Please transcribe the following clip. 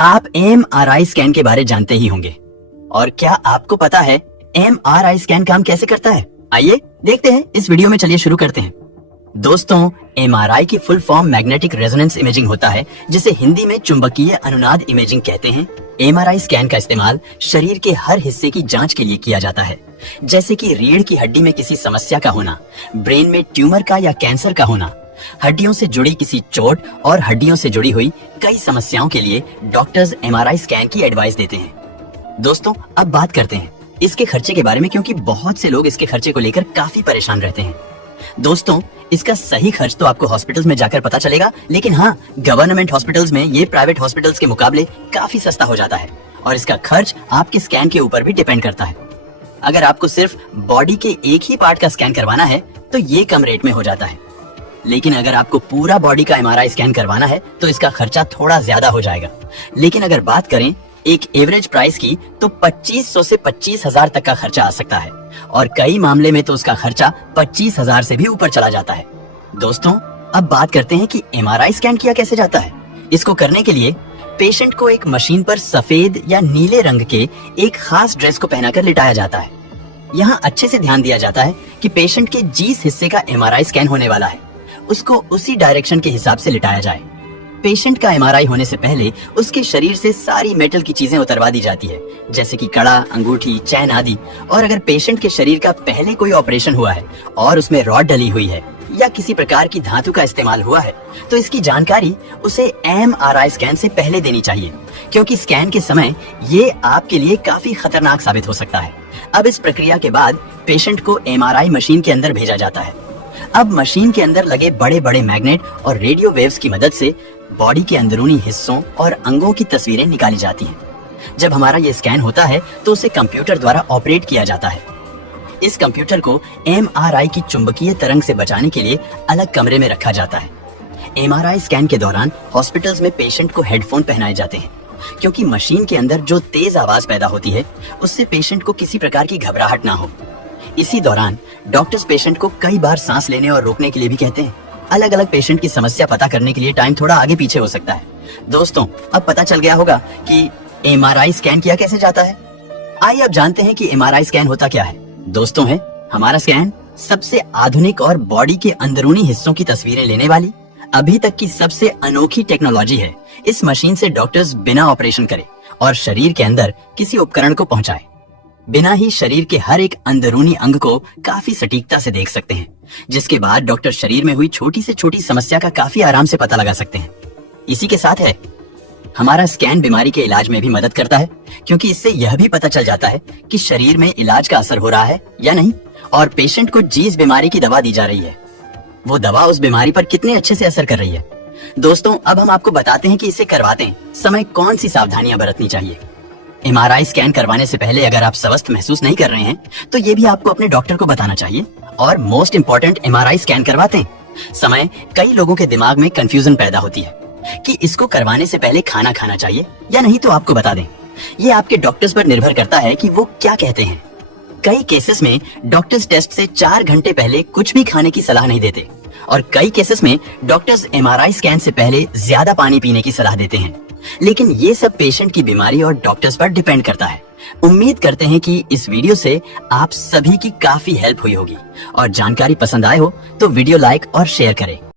आप MRI scan के बारे जानते ही होंगे। और क्या आपको पता है एमआरआई स्कैन काम कैसे करता है? आइए देखते हैं इस वीडियो में। चलिए शुरू करते हैं। दोस्तों, एमआरआई की full form magnetic resonance imaging होता है, जिसे हिंदी में चुंबकीय अनुनाद इमेजिंग कहते हैं। एमआरआई स्कैन का इस्तेमाल शरीर के हर हिस्से की जांच के लिए किया जाता है, जैसे कि रीढ़ की हड्डी में किसी समस्या का होना, ब्रेन में ट्यूमर का या कैंसर का होना, हड्डियों से जुड़ी किसी चोट और हड्डियों से जुड़ी हुई कई समस्याओं के लिए डॉक्टर्स एमआरआई स्कैन की एडवाइस देते हैं। दोस्तों, अब बात करते हैं इसके खर्चे के बारे में, क्योंकि बहुत से लोग इसके खर्चे को लेकर काफी परेशान रहते हैं। दोस्तों, इसका सही खर्च तो आपको हॉस्पिटल्स में जाकर पता चलेगा, लेकिन हाँ, गवर्नमेंट हॉस्पिटल्स में ये प्राइवेट हॉस्पिटल्स के मुकाबले काफी सस्ता हो जाता है और इसका खर्च आपके स्कैन के ऊपर भी डिपेंड करता है। अगर आपको सिर्फ बॉडी के एक ही पार्ट का स्कैन करवाना है तो ये कम रेट में हो जाता है, लेकिन अगर आपको पूरा बॉडी का एमआरआई स्कैन करवाना है तो इसका खर्चा थोड़ा ज्यादा हो जाएगा। लेकिन अगर बात करें एक एवरेज प्राइस की, तो 2500 से 25,000 तक का खर्चा आ सकता है और कई मामले में तो उसका खर्चा 25,000 से भी ऊपर चला जाता है। दोस्तों, अब बात करते हैं कि एमआरआई स्कैन किया कैसे जाता है। इसको करने के लिए पेशेंट को एक मशीन पर सफेद या नीले रंग के एक खास ड्रेस को पहनाकर लिटाया जाता है। यहाँ अच्छे से ध्यान दिया जाता है कि पेशेंट के जिस हिस्से का एमआरआई स्कैन होने वाला है उसको उसी डायरेक्शन के हिसाब से लिटाया जाए। पेशेंट का एमआरआई होने से पहले उसके शरीर से सारी मेटल की चीजें उतरवा दी जाती है, जैसे कि कड़ा, अंगूठी, चैन आदि। और अगर पेशेंट के शरीर का पहले कोई ऑपरेशन हुआ है और उसमें रॉड डली हुई है या किसी प्रकार की धातु का इस्तेमाल हुआ है, तो इसकी जानकारी उसे एमआरआई स्कैन से पहले देनी चाहिए, क्योंकि स्कैन के समय ये आपके लिए काफी खतरनाक साबित हो सकता है। अब इस प्रक्रिया के बाद पेशेंट को एमआरआई मशीन के अंदर भेजा जाता है। अब मशीन के अंदर लगे बड़े बड़े मैग्नेट और रेडियो वेव्स की मदद से बॉडी के अंदरूनी हिस्सों और अंगों की तस्वीरें निकाली जाती हैं। जब हमारा ये स्कैन होता है तो उसे कंप्यूटर द्वारा ऑपरेट किया जाता है। इस कंप्यूटर को एमआरआई की चुंबकीय तरंग से बचाने के लिए अलग कमरे में रखा जाता है। एमआरआई स्कैन के दौरान हॉस्पिटल्स में पेशेंट को हेडफोन पहनाए जाते हैं, क्योंकि मशीन के अंदर जो तेज आवाज पैदा होती है उससे पेशेंट को किसी प्रकार की घबराहट ना हो। इसी दौरान डॉक्टर्स पेशेंट को कई बार सांस लेने और रोकने के लिए भी कहते हैं। अलग अलग पेशेंट की समस्या पता करने के लिए टाइम थोड़ा आगे पीछे हो सकता है। दोस्तों, अब पता चल गया होगा कि एमआरआई स्कैन किया कैसे जाता है। आइए अब जानते हैं कि एमआरआई स्कैन होता क्या है। दोस्तों, है हमारा स्कैन सबसे आधुनिक और बॉडी के अंदरूनी हिस्सों की तस्वीरें लेने वाली अभी तक की सबसे अनोखी टेक्नोलॉजी है। इस मशीन से डॉक्टर्स बिना ऑपरेशन करे और शरीर के अंदर किसी उपकरण को पहुंचाए बिना ही शरीर के हर एक अंदरूनी अंग को काफी सटीकता से देख सकते हैं, जिसके बाद डॉक्टर शरीर में हुई छोटी से छोटी समस्या का काफी आराम से पता लगा सकते हैं। इसी के साथ है हमारा स्कैन बीमारी के इलाज में भी मदद करता है, क्योंकि इससे यह भी पता चल जाता है कि शरीर में इलाज का असर हो रहा है या नहीं, और पेशेंट को जिस बीमारी की दवा दी जा रही है वो दवा उस बीमारी पर कितने अच्छे से असर कर रही है। दोस्तों, अब हम आपको बताते हैं कि इसे करवाते समय कौन सी सावधानियां बरतनी चाहिए। एमआरआई स्कैन करवाने से पहले अगर आप स्वस्थ महसूस नहीं कर रहे हैं तो ये भी आपको अपने डॉक्टर को बताना चाहिए। और मोस्ट इम्पोर्टेंट, एमआरआई स्कैन करवाते समय कई लोगों के दिमाग में कंफ्यूजन पैदा होती है कि इसको करवाने से पहले खाना खाना चाहिए या नहीं। तो आपको बता दें, ये आपके डॉक्टर्स पर निर्भर करता है कि वो क्या कहते हैं। कई केसेस में डॉक्टर्स टेस्ट से 4 घंटे पहले कुछ भी खाने की सलाह नहीं देते, और कई केसेस में डॉक्टर्स एमआरआई स्कैन से पहले ज्यादा पानी पीने की सलाह देते हैं। लेकिन ये सब पेशेंट की बीमारी और डॉक्टर्स पर डिपेंड करता है। उम्मीद करते हैं कि इस वीडियो से आप सभी की काफी हेल्प हुई होगी, और जानकारी पसंद आए हो तो वीडियो लाइक और शेयर करें।